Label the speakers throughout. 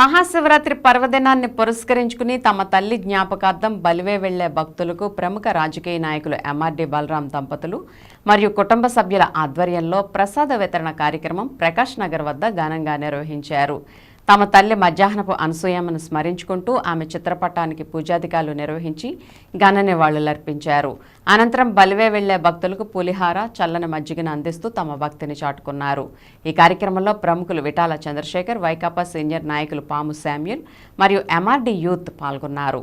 Speaker 1: మహాశివరాత్రి పర్వదినాన్ని పురస్కరించుకుని తమ తల్లి జ్ఞాపకార్థం బలివే వెళ్ళే భక్తులకు ప్రముఖ రాజకీయ నాయకులు ఎంఆర్డి బలరాం దంపతులు మరియు కుటుంబ సభ్యుల ఆధ్వర్యంలో ప్రసాద వితరణ కార్యక్రమం ప్రకాష్ నగర్ వద్ద ఘనంగా నిర్వహించారు. తమ తల్లి మధ్యాహ్నపు అనసూయమ్మను స్మరించుకుంటూ ఆమె చిత్రపటానికి పూజాధికారులు నిర్వహించి ఘన నివాళులర్పించారు. అనంతరం బలివే వెళ్ళే భక్తులకు పులిహార చల్లని మజ్జిగను అందిస్తూ తమ భక్తిని చాటుకున్నారు. ఈ కార్యక్రమంలో ప్రముఖులు విటాల చంద్రశేఖర్ వైకాపా సీనియర్ నాయకులు పాము శామ్యుల్ మరియు ఎంఆర్డీ యూత్ పాల్గొన్నారు.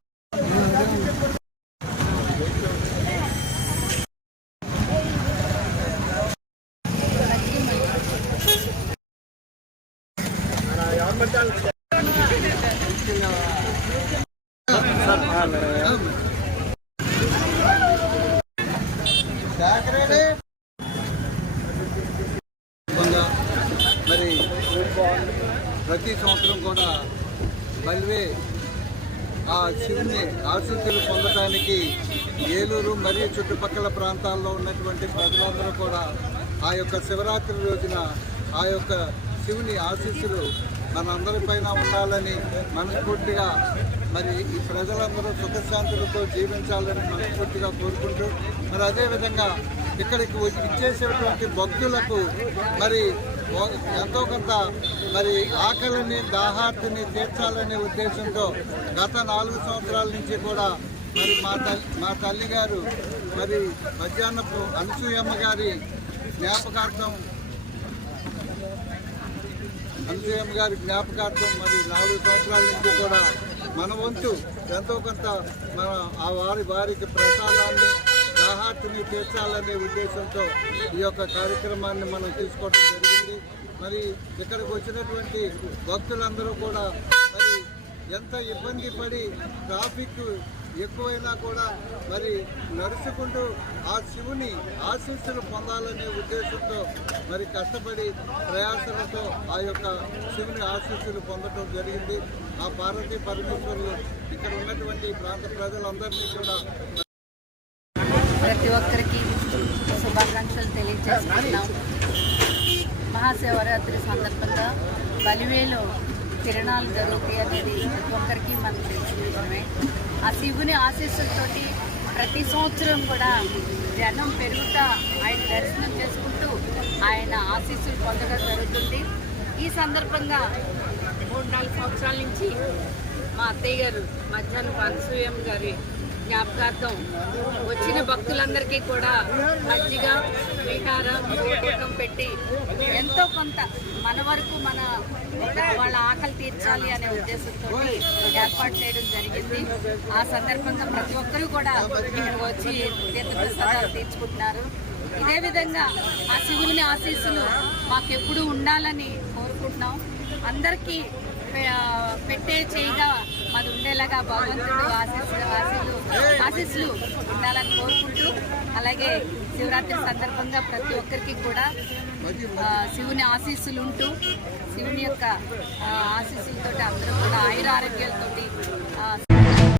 Speaker 2: మరి ప్రతి సంవత్సరం కూడా బల్వే ఆ శివుని ఆశీస్సులు పొందడానికి ఏలూరు మరియు చుట్టుపక్కల ప్రాంతాల్లో ఉన్నటువంటి ప్రజలందరూ కూడా ఆ యొక్క శివరాత్రి రోజున ఆ యొక్క శివుని ఆశీస్సులు మనందరిపైన ఉండాలని మనస్ఫూర్తిగా మరి ఈ ప్రజలందరూ సుఖశాంతులతో జీవించాలని మనస్ఫూర్తిగా కోరుకుంటూ మరి అదేవిధంగా ఇక్కడికి వచ్చి ఇచ్చేసేటువంటి భక్తులకు మరి ఎంతో కొంత మరి ఆకలిని దాహార్తిని తీర్చాలనే ఉద్దేశంతో గత నాలుగు సంవత్సరాల నుంచి కూడా మరి మా తల్లి మా తల్లి గారు మరి మధ్యాహ్నపు అనసూయమ్మ గారి జ్ఞాపకార్థం సీఎం గారి జ్ఞాపకార్థం మరి నాలుగు సంవత్సరాల నుంచి కూడా మన వంతు ఎంతో కొంత మన ఆ వారి వారికి ప్రసాదాన్ని దాహార్తిని తీర్చాలనే ఉద్దేశంతో ఈ యొక్క కార్యక్రమాన్ని మనం తీసుకోవడం జరిగింది. మరి ఇక్కడికి వచ్చినటువంటి భక్తులందరూ కూడా మరి ఎంత ఇబ్బంది పడి ట్రాఫిక్ ఎక్కువైనా కూడా మరి నడుచుకుంటూ ఆ శివుని ఆశీస్సులు పొందాలనే ఉద్దేశంతో మరి కష్టపడి ప్రయాసలతో ఆ యొక్క శివుని ఆశీస్సులు పొందడం జరిగింది. ఆ పార్వతీ పరమేశ్వరులు ఇక్కడ ఉన్నటువంటి ప్రాంత ప్రజలందరినీ కూడా
Speaker 3: ప్రతి ఒక్కరికి శుభాకాంక్షలు తెలియజేస్తున్నాం మహాశివరాత్రి సందర్భంగా బలివేలో తిరణాలు జరుగుతాయి అనేది ప్రతి ఒక్కరికి మనకు తెలిసిన విషయమే ఆ శివుని ఆశీస్సులతోటి ప్రతి సంవత్సరం కూడా జనం పెరుగుతా ఆయన దర్శనం చేసుకుంటూ ఆయన ఆశీస్సులు పొందడం జరుగుతుంది. ఈ సందర్భంగా మూడు నాలుగు సంవత్సరాల నుంచి మా అత్తయ్య గారు మధ్యాహ్నం అనసూయం గారి జ్ఞాపకార్థం వచ్చిన భక్తులందరికీ కూడా మజ్జిగ విహారం పెట్టి ఎంతో కొంత మన వరకు మన వాళ్ళ ఆకలి తీర్చాలి అనే ఉద్దేశంతో ఏర్పాటు చేయడం జరిగింది. ఆ సందర్భంగా ప్రతి ఒక్కరూ కూడా ఇక్కడికి వచ్చి తీర్థప్రసాదాలు తీర్చుకుంటున్నారు. ఇదే విధంగా ఆ శివుని ఆశీస్సులు మాకెప్పుడు ఉండాలని కోరుకుంటున్నాం. అందరికీ పెట్టే చేయిగా మాది ఉండేలాగా భగవంతుడు ఆశీస్సులు ఆశీస్సులు ఆశీస్సులు ఉండాలని కోరుకుంటూ అలాగే శివరాత్రి సందర్భంగా ప్రతి ఒక్కరికి కూడా ఆ, శివుని ఆశీస్సులు ఉంటూ శివుని యొక్క ఆశీస్సులతోటి అందరూ కూడా ఆయుర ఆరోగ్యాలతోటి